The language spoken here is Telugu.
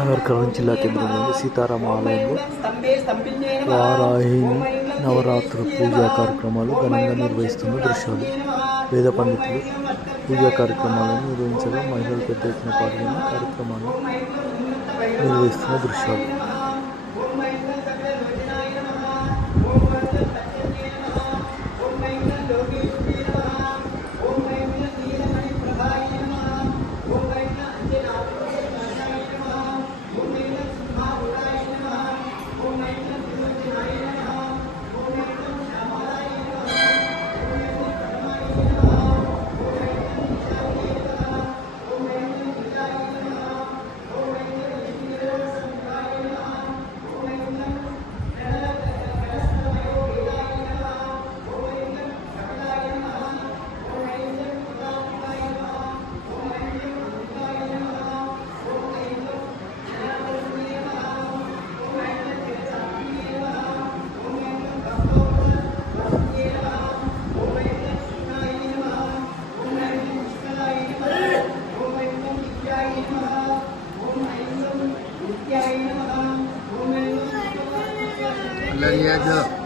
నగర్ జిల్లా కేంద్రంలోని సీతారామ ఆలయంలో వారాహిని నవరాత్రుల పూజా కార్యక్రమాలు ఘనంగా నిర్వహిస్తున్న దృశ్యాలు. వేద పండితులు పూజా కార్యక్రమాలను నిర్వహించగా మహిళలు పెద్ద ఎత్తున పాల్గొని కార్యక్రమాలను నిర్వహిస్తున్న దృశ్యాలు. Lari aja.